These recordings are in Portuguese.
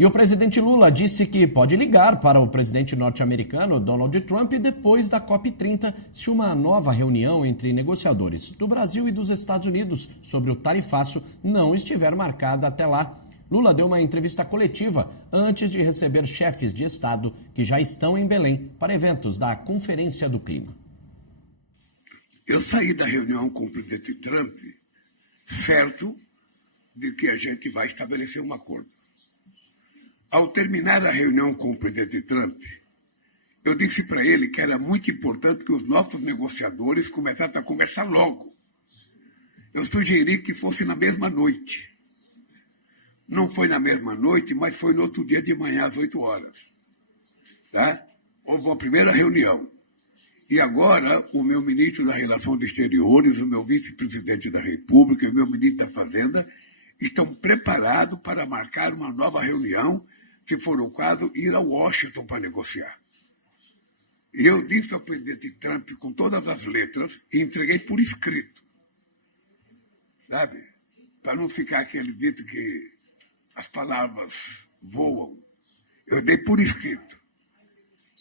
E o presidente Lula disse que pode ligar para o presidente norte-americano Donald Trump depois da COP30 se uma nova reunião entre negociadores do Brasil e dos Estados Unidos sobre o tarifaço não estiver marcada até lá. Lula deu uma entrevista coletiva antes de receber chefes de Estado que já estão em Belém para eventos da Conferência do Clima. Eu saí da reunião com o presidente Trump certo de que a gente vai estabelecer um acordo. Ao terminar a reunião com o presidente Trump, eu disse para ele que era muito importante que os nossos negociadores começassem a conversar logo. Eu sugeri que fosse na mesma noite. Não foi na mesma noite, mas foi no outro dia de manhã, às 8 horas. Tá? Houve a primeira reunião. E agora, o meu ministro das Relações Exteriores, o meu vice-presidente da República e o meu ministro da Fazenda estão preparados para marcar uma nova reunião, se for o caso, ir a Washington para negociar. E eu disse ao presidente Trump, com todas as letras, e entreguei por escrito. Sabe? Para não ficar aquele dito que as palavras voam. Eu dei por escrito.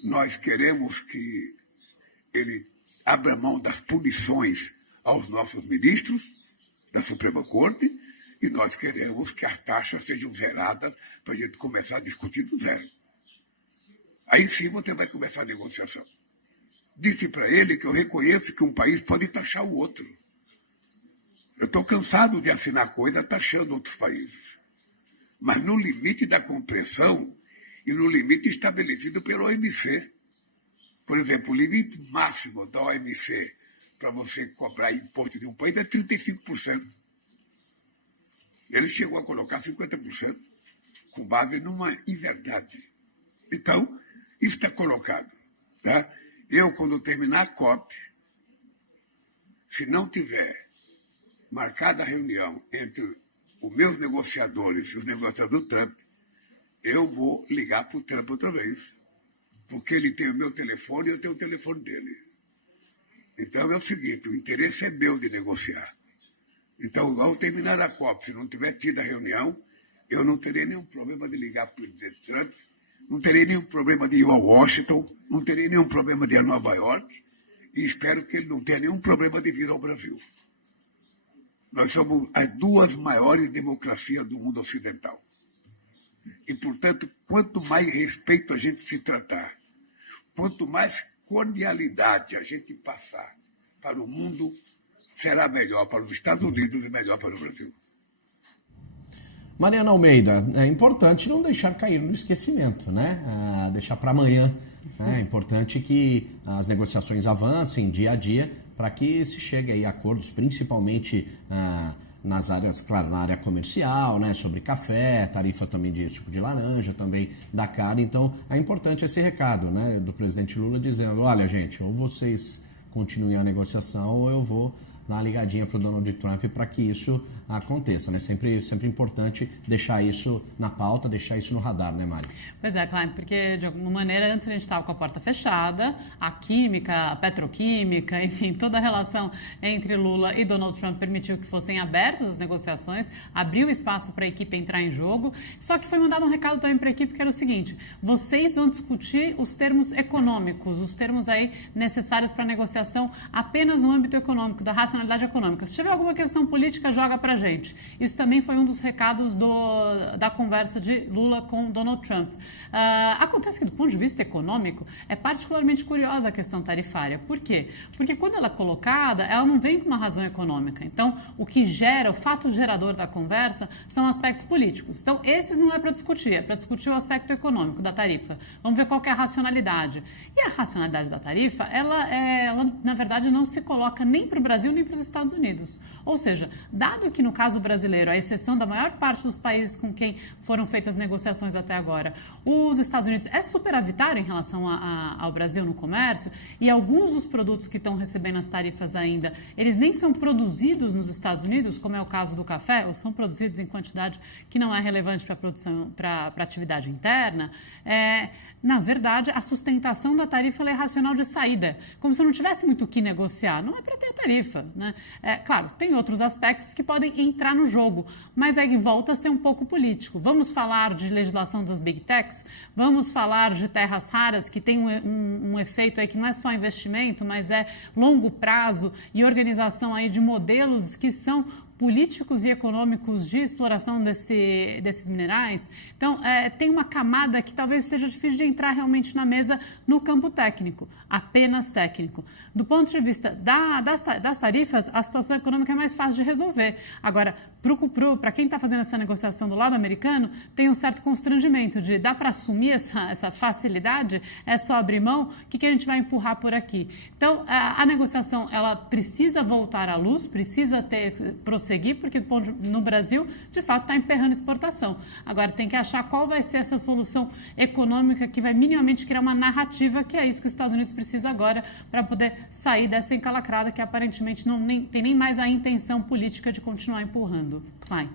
Nós queremos que ele abra mão das punições aos nossos ministros da Suprema Corte e nós queremos que as taxas sejam zeradas para a gente começar a discutir do zero. Aí sim você vai começar a negociação. Disse para ele que eu reconheço que um país pode taxar o outro. Eu estou cansado de assinar coisa taxando outros países. Mas no limite da compreensão e no limite estabelecido pela OMC. Por exemplo, o limite máximo da OMC para você cobrar imposto de um país é 35%. Ele chegou a colocar 50%, com base numa inverdade. Então, isso está colocado. Tá? Eu, quando terminar a COP, se não tiver marcada a reunião entre os meus negociadores e os negociadores do Trump, eu vou ligar para o Trump outra vez. Porque ele tem o meu telefone e eu tenho o telefone dele. Então é o seguinte, o interesse é meu de negociar. Então, ao terminar a COP, se não tiver tido a reunião, eu não terei nenhum problema de ligar para o presidente Trump, não terei nenhum problema de ir a Washington, não terei nenhum problema de ir a Nova York, e espero que ele não tenha nenhum problema de vir ao Brasil. Nós somos as duas maiores democracias do mundo ocidental. E, portanto, quanto mais respeito a gente se tratar, quanto mais cordialidade a gente passar para o mundo, será melhor para os Estados Unidos e melhor para o Brasil. Mariana Almeida, é importante não deixar cair no esquecimento, né? Deixar para amanhã. É importante que as negociações avancem dia a dia para que se chegue aí a acordos, principalmente nas áreas, claro, na área comercial, né, sobre café, tarifa também de suco de laranja, também da carne. Então, é importante esse recado, né, do presidente Lula dizendo, olha, gente, ou vocês continuem a negociação ou eu vou dar uma ligadinha para o Donald Trump para que isso aconteça, né? Sempre importante deixar isso na pauta, deixar isso no radar, né, Mari? Pois é, claro, porque de alguma maneira antes a gente estava com a porta fechada, a química, a petroquímica, enfim, toda a relação entre Lula e Donald Trump permitiu que fossem abertas as negociações, abriu espaço para a equipe entrar em jogo, só que foi mandado um recado também para a equipe que era o seguinte, vocês vão discutir os termos econômicos, os termos aí necessários para a negociação apenas no âmbito econômico, da racionalidade econômica. Se tiver alguma questão política, joga para a gente. Isso também foi um dos recados da conversa de Lula com Donald Trump. Acontece que, do ponto de vista econômico, é particularmente curiosa a questão tarifária. Por quê? Porque quando ela é colocada, ela não vem com uma razão econômica. Então, o que gera, o fato gerador da conversa, são aspectos políticos. Então, esses não é para discutir, é para discutir o aspecto econômico da tarifa. Vamos ver qual que é a racionalidade. E a racionalidade da tarifa, ela na verdade, não se coloca nem para o Brasil, nem para os Estados Unidos. Ou seja, dado que no caso brasileiro, a exceção da maior parte dos países com quem foram feitas negociações até agora, os Estados Unidos é superavitário em relação ao Brasil no comércio e alguns dos produtos que estão recebendo as tarifas ainda, eles nem são produzidos nos Estados Unidos, como é o caso do café, ou são produzidos em quantidade que não é relevante para a produção, para a atividade interna. Na verdade, a sustentação da tarifa é racional de saída, como se não tivesse muito o que negociar. Não é para ter a tarifa, né? Claro, tem outros aspectos que podem entrar no jogo, mas aí volta a ser um pouco político. Vamos falar de legislação das Big Techs, vamos falar de terras raras, que tem um efeito aí que não é só investimento, mas é longo prazo e organização aí de modelos que são políticos e econômicos de exploração desses minerais. Então, tem uma camada que talvez esteja difícil de entrar realmente na mesa no campo técnico, apenas técnico. Do ponto de vista das tarifas, a situação econômica é mais fácil de resolver. Agora, para quem está fazendo essa negociação do lado americano, tem um certo constrangimento de dá para assumir essa facilidade, é só abrir mão, o que a gente vai empurrar por aqui? Então, a negociação ela precisa voltar à luz, precisa prosseguir, porque no Brasil, de fato, está emperrando exportação. Agora, tem que achar qual vai ser essa solução econômica que vai minimamente criar uma narrativa, que é isso que os Estados Unidos precisa agora para poder sair dessa encalacrada que aparentemente não tem nem mais a intenção política de continuar empurrando. Vai.